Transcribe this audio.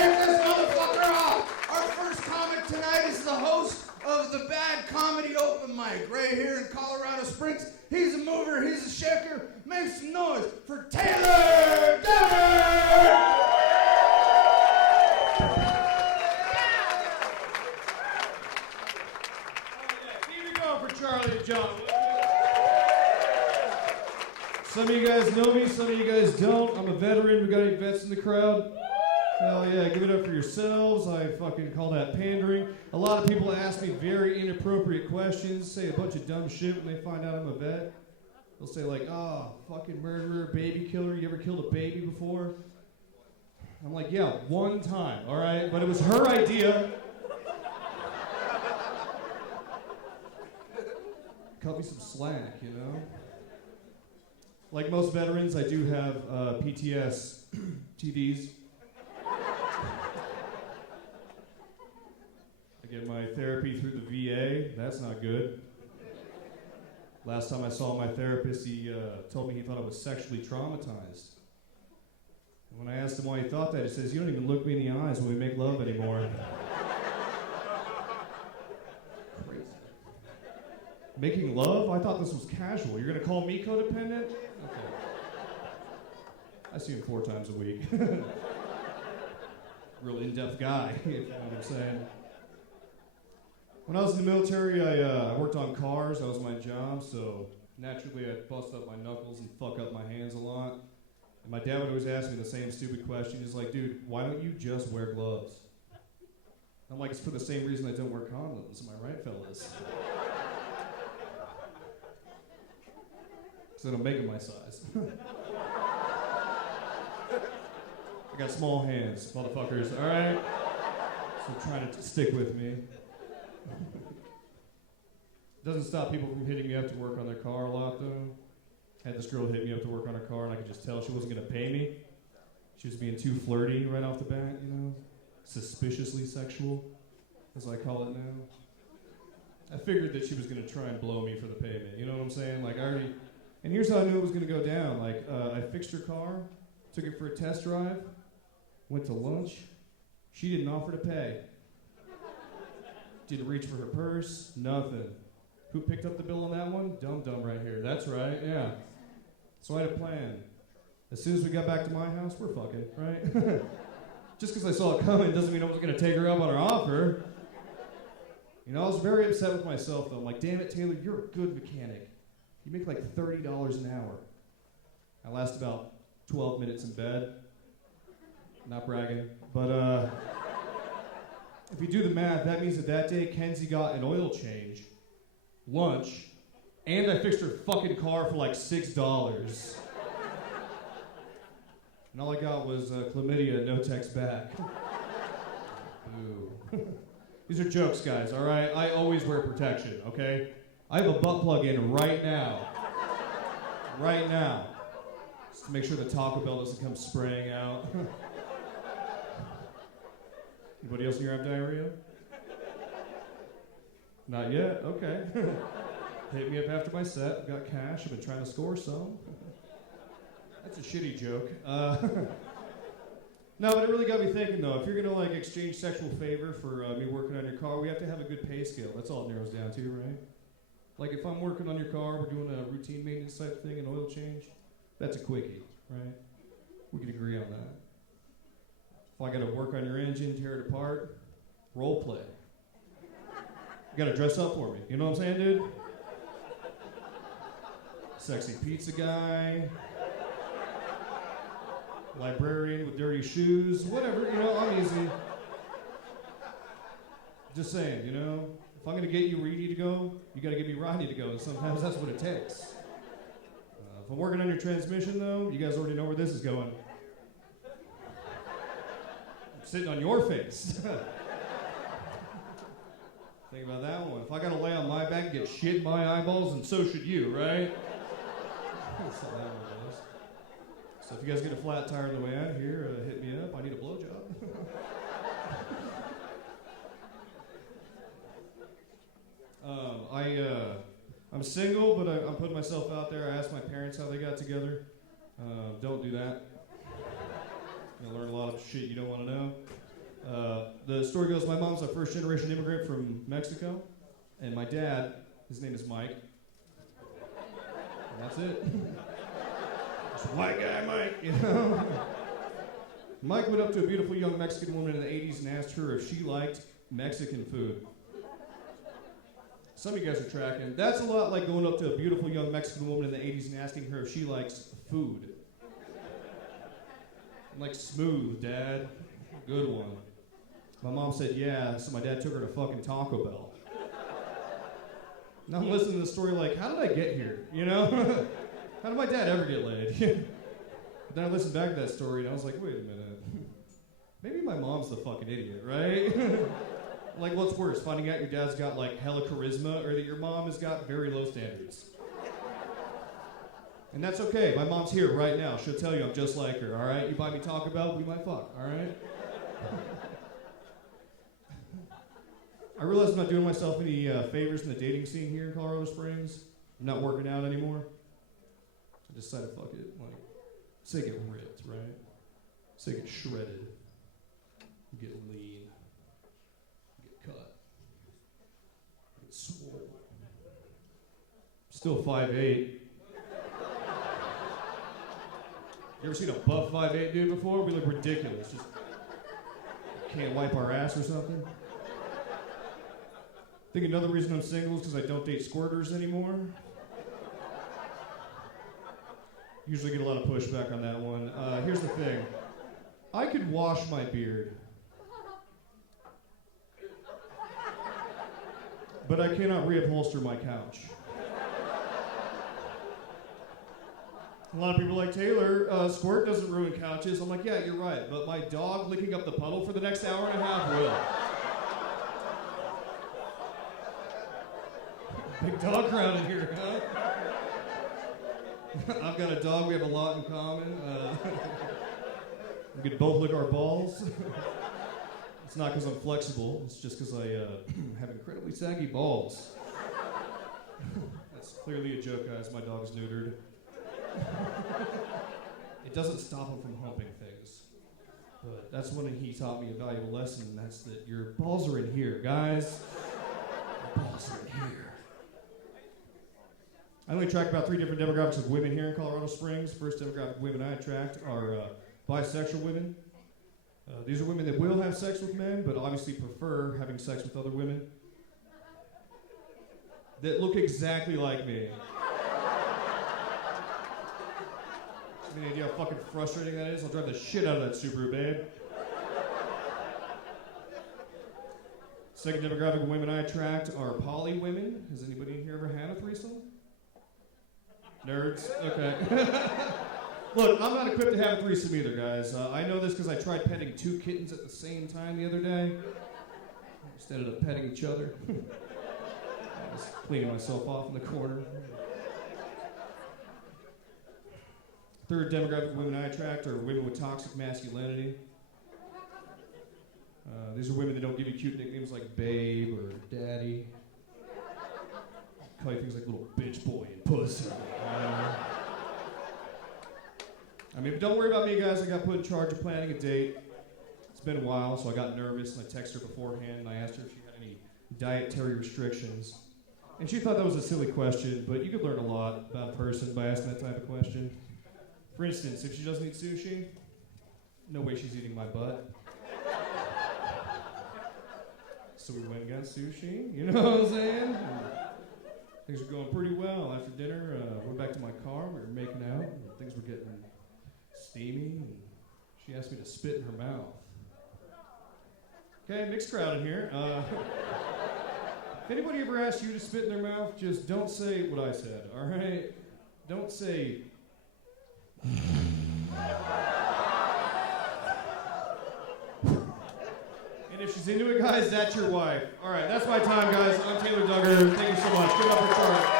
kick this motherfucker off. Our first comic tonight is the host of the Bad Comedy Open Mic right here in Colorado Springs. He's a mover, he's a shaker. Make some noise for Taylor Denver! Charlie and John. Some of you guys know me, some of you guys don't. I'm a veteran. We got any vets in the crowd? Hell yeah, give it up for yourselves. I fucking call that pandering. A lot of people ask me very inappropriate questions, say a bunch of dumb shit when they find out I'm a vet. They'll say like, oh, fucking murderer, baby killer, you ever killed a baby before? I'm like, yeah, one time, all right? But it was her idea. Cut me some slack, you know? Like most veterans, I do have PTS TVs. I get my therapy through the VA. That's not good. Last time I saw my therapist, he told me he thought I was sexually traumatized. And when I asked him why he thought that, he says, "You don't even look me in the eyes when we make love anymore." Making love? I thought this was casual. You're gonna call me codependent? Okay. I see him 4 times a week. Real in-depth guy, if you know what I'm saying. When I was in the military, I worked on cars. That was my job, so naturally I'd bust up my knuckles and fuck up my hands a lot. And my dad would always ask me the same stupid question. He's like, "Dude, why don't you just wear gloves?" I'm like, "It's for the same reason I don't wear condoms." Am I right, fellas? Because I don't make them my size. I got small hands, motherfuckers, all right? So try to stick with me. Doesn't stop people from hitting me up to work on their car a lot, though. Had this girl hit me up to work on her car, and I could just tell she wasn't going to pay me. She was being too flirty right off the bat, you know? Suspiciously sexual, as I call it now. I figured that she was going to try and blow me for the payment, you know what I'm saying? Like, I already... And here's how I knew it was going to go down. Like, I fixed her car, took it for a test drive, went to lunch. She didn't offer to pay. Didn't reach for her purse, nothing. Who picked up the bill on that one? Dum-dum right here. That's right, yeah. So I had a plan. As soon as we got back to my house, we're fucking, right? Just because I saw it coming doesn't mean I wasn't going to take her up on her offer. You know, I was very upset with myself, though. I'm like, damn it, Taylor, you're a good mechanic. You make like $30 an hour. I last about 12 minutes in bed. Not bragging. But if you do the math, that means that day Kenzie got an oil change, lunch, and I fixed her fucking car for like $6. And all I got was chlamydia, no text back. Boo. These are jokes, guys, all right? I always wear protection, okay? I have a butt plug in right now. Right now. Just to make sure the Taco Bell doesn't come spraying out. Anybody else here have diarrhea? Not yet? Okay. Hit me up after my set. I've got cash. I've been trying to score some. That's a shitty joke. No, but it really got me thinking, though. If you're going to like exchange sexual favor for me working on your car, we have to have a good pay scale. That's all it narrows down to, right? Like if I'm working on your car, we're doing a routine maintenance type thing, an oil change, that's a quickie, right? We can agree on that. If I got to work on your engine, tear it apart, role play. You got to dress up for me. You know what I'm saying, dude? Sexy pizza guy, librarian with dirty shoes, whatever, you know, I'm easy. Just saying, you know, if I'm going to get you where you need to go, you got to get me where I need to go, and sometimes that's what it takes. If I'm working on your transmission, though, you guys already know where this is going. I'm sitting on your face. Think about that one. If I got to lay on my back and get shit in my eyeballs, and so should you, right? That's how that one goes. So if you guys get a flat tire on the way out here, hit me up. I need a blowjob. I'm single, but I'm putting myself out there. I asked my parents how they got together. Don't do that. You'll learn a lot of shit you don't want to know. The story goes, my mom's a first-generation immigrant from Mexico, and my dad, his name is Mike. And that's it. Just a white guy, Mike, you know? Mike went up to a beautiful young Mexican woman in the 80s and asked her if she liked Mexican food. Some of you guys are tracking. That's a lot like going up to a beautiful young Mexican woman in the 80s and asking her if she likes food. I'm like, smooth, Dad. Good one. My mom said yeah, so my dad took her to fucking Taco Bell. Now I'm listening to the story like, how did I get here? You know? How did my dad ever get laid? But then I listened back to that story and I was like, wait a minute. Maybe my mom's the fucking idiot, right? Like, what's worse, finding out your dad's got like hella charisma or that your mom has got very low standards? And that's okay. My mom's here right now. She'll tell you I'm just like her, all right? You buy me Taco Bell, we might fuck, all right? I realize I'm not doing myself any favors in the dating scene here in Colorado Springs. I'm not working out anymore. I decided, fuck it, like, say get ripped, right? Say get shredded, get lean, get cut, get swole. Still 5'8". You ever seen a buff 5'8" dude before? We look ridiculous. Just can't wipe our ass or something. I think another reason I'm single is because I don't date squirters anymore. Usually get a lot of pushback on that one. Here's the thing. I could wash my beard. But I cannot reupholster my couch. A lot of people are like, Taylor, squirt doesn't ruin couches. I'm like, yeah, you're right, but my dog licking up the puddle for the next hour and a half will. Big dog crowd in here, huh? I've got a dog, we have a lot in common. We could both lick our balls. It's not because I'm flexible, it's just because I have incredibly saggy balls. That's clearly a joke, guys. My dog's neutered. It doesn't stop him from humping things. But that's when he taught me a valuable lesson, and that's that your balls are in here, guys. Your balls are in here. I only attract about 3 different demographics of women here in Colorado Springs. First demographic of women I attract are bisexual women. These are women that will have sex with men, but obviously prefer having sex with other women that look exactly like me. Any idea how fucking frustrating that is? I'll drive the shit out of that Subaru, babe. Second demographic of women I attract are poly women. Has anybody in here ever had a threesome? Nerds? Okay. Look, I'm not equipped to have a threesome either, guys. I know this because I tried petting 2 kittens at the same time the other day. I just ended up petting each other. I was cleaning myself off in the corner. Third demographic of women I attract are women with toxic masculinity. These are women that don't give you cute nicknames like babe or daddy. Call you things like little bitch boy and pussy. I mean, but don't worry about me, guys. I got put in charge of planning a date. It's been a while, so I got nervous and I texted her beforehand and I asked her if she had any dietary restrictions. And she thought that was a silly question, but you could learn a lot about a person by asking that type of question. For instance, if she doesn't eat sushi, no way she's eating my butt. So we went and got sushi, you know what I'm saying? And things were going pretty well. After dinner, went back to my car, we were making out, and things were getting steamy, and she asked me to spit in her mouth. Okay, mixed crowd in here. If anybody ever asked you to spit in their mouth, just don't say what I said, all right? Don't say... And if she's into it, guys, that's your wife. All right, that's my time, guys. I'm Taylor Duggar. Thank you so much. Give it up for Charlie.